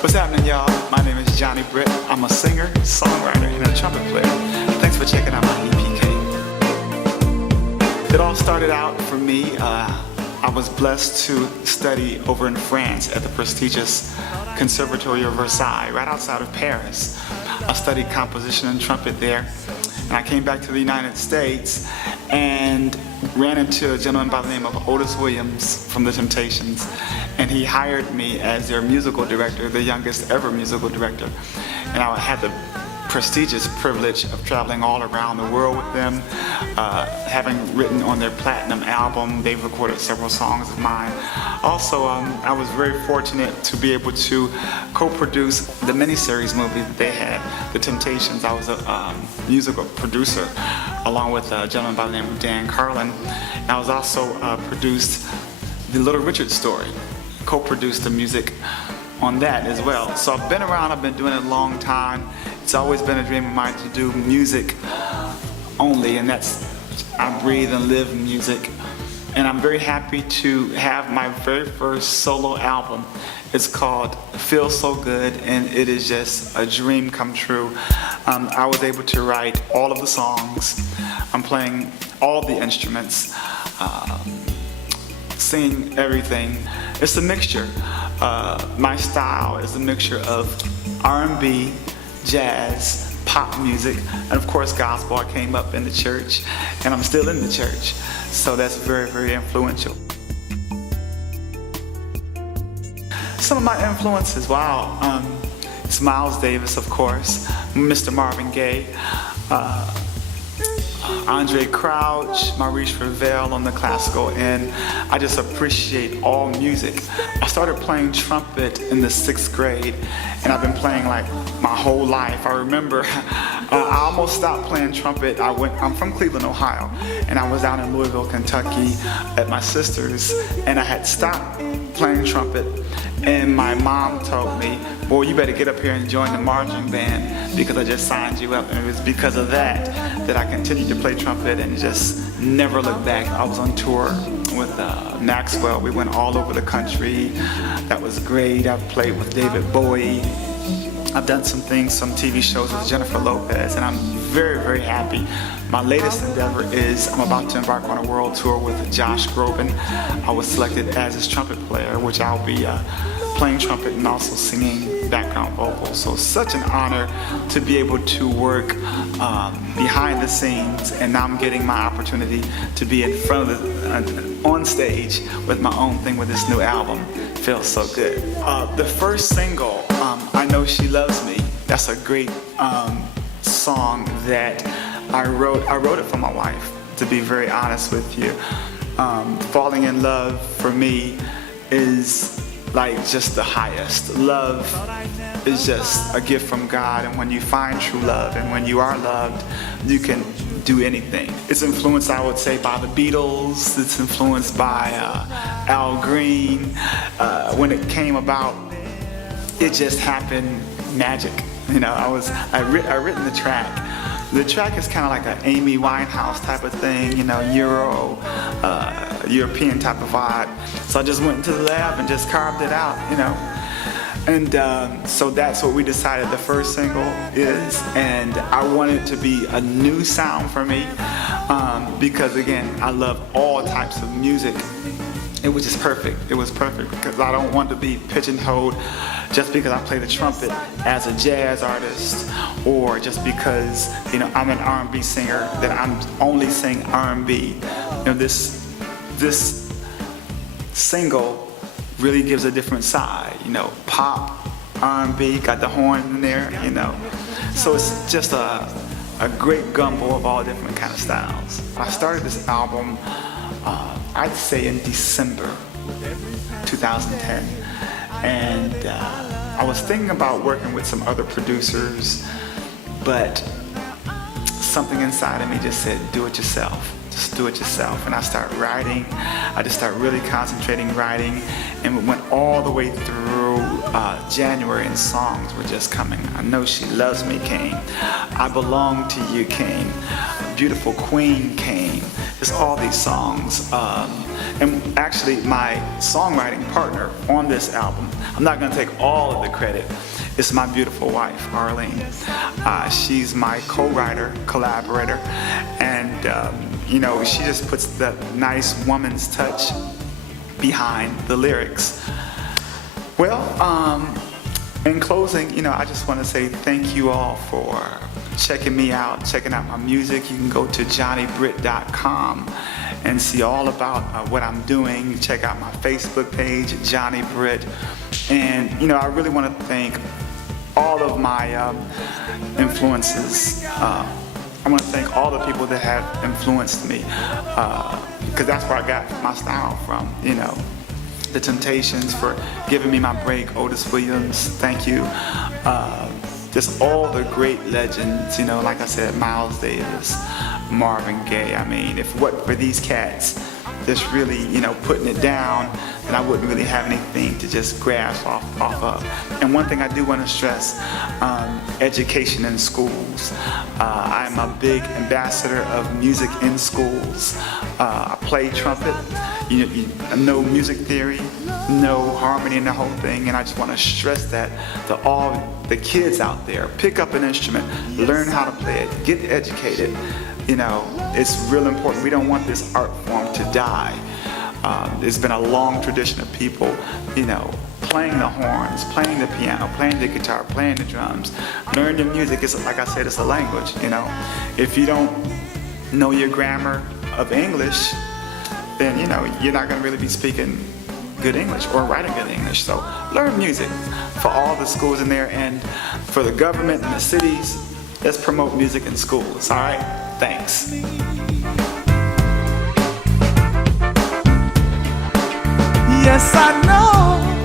What's happening, y'all? My name is Johnny Britt. I'm a singer, songwriter, and a trumpet player. Thanks for checking out my EPK. It all started out for me. I was blessed to study over in France at the prestigious Conservatoire of Versailles, right outside of Paris. I studied composition and trumpet there. And I came back to the United States and ran into a gentleman by the name of Otis Williams from The Temptations. And he hired me as their musical director, the youngest ever musical director. And I had the prestigious privilege of traveling all around the world with them, having written on their platinum album. They've recorded several songs of mine. Also, I was very fortunate to be able to co-produce the miniseries movie that they had, The Temptations. I was a musical producer along with a gentleman by the name of Dan Carlin. And I was also produced the Little Richard story, co-produced the music on that as well. So I've been around, I've been doing it a long time. It's always been a dream of mine to do music only, and that's, I breathe and live music. And I'm very happy to have my very first solo album. It's called Feel So Good, and it is just a dream come true. I was able to write all of the songs. I'm playing all the instruments, sing everything. It's a mixture. My style is a mixture of R&B, jazz, pop music, and of course gospel. I came up in the church, and I'm still in the church, so that's very, very influential. Some of my influences, wow, it's Miles Davis, of course, Mr. Marvin Gaye, Andre Crouch, Maurice Ravel on the classical end. I just appreciate all music. I started playing trumpet in the 6th grade, and I've been playing like my whole life. I remember I almost stopped playing trumpet. I'm from Cleveland, Ohio, and I was down in Louisville, Kentucky at my sister's, and I had stopped playing trumpet, and my mom told me, boy, you better get up here and join the marching band because I just signed you up. And it was because of that I continued to play trumpet and just never looked back. I was on tour with Maxwell. We went all over the country. That was great. I've played with David Bowie. I've done some things, some TV shows with Jennifer Lopez, and I'm very, very happy. My latest endeavor is I'm about to embark on a world tour with Josh Groban. I was selected as his trumpet player, which I'll be playing trumpet and also singing background vocals. So such an honor to be able to work behind the scenes, and now I'm getting my opportunity to be in front of on stage with my own thing with this new album. Feels so good. The first single, I Know She Loves Me, that's a great song that I wrote it for my wife, to be very honest with you. Falling in love for me is like just the highest. Love is just a gift from God, and when you find true love and when you are loved, you can do anything. It's influenced, I would say, by the Beatles. It's influenced by Al Green. When it came about, it just happened magic. You know, I written the track. The track is kind of like an Amy Winehouse type of thing, you know, European type of vibe. So I just went into the lab and just carved it out, you know. And so that's what we decided the first single is, and I wanted it to be a new sound for me because, again, I love all types of music. It was just perfect. It was perfect because I don't want to be pigeonholed just because I play the trumpet as a jazz artist, or just because, you know, I'm an R&B singer that I'm only sing R&B. You know, this single really gives a different side. You know, pop, R&B, got the horn in there. You know, so it's just a great gumbo of all different kind of styles. I started this album, I'd say in December 2010, and I was thinking about working with some other producers, but something inside of me just said, do it yourself. Just do it yourself. And I started writing. I just started really concentrating writing, and we went all the way through January, and songs were just coming. I Know She Loves Me came. I Belong to You came. Beautiful Queen came. It's all these songs. And actually, my songwriting partner on this album, I'm not going to take all of the credit. It's my beautiful wife, Arlene. She's my co-writer, collaborator, and you know, she just puts the nice woman's touch behind the lyrics. Well, in closing, you know, I just want to say thank you all for checking me out, checking out my music. You can go to johnnybritt.com and see all about what I'm doing. Check out my Facebook page, Johnny Britt. And, you know, I really want to thank all of my influences. I want to thank all the people that have influenced me, because that's where I got my style from, you know. The Temptations for giving me my break, Otis Williams, thank you. Just all the great legends, you know, like I said, Miles Davis, Marvin Gaye. I mean, if it wasn't for these cats just really, you know, putting it down, then I wouldn't really have anything to just grasp off of. And one thing I do want to stress, education in schools. I'm a big ambassador of music in schools. I play trumpet. You know music theory, know harmony and the whole thing, and I just want to stress that to all the kids out there. Pick up an instrument, learn how to play it, get educated. You know, it's real important. We don't want this art form to die. There's been a long tradition of people, you know, playing the horns, playing the piano, playing the guitar, playing the drums. Learn your music. It's like I said, it's a language, you know. If you don't know your grammar of English, then, you know, you're not going to really be speaking good English or writing good English. So learn music for all the schools in there, and for the government and the cities. Let's promote music in schools. All right? Thanks. Yes, I know.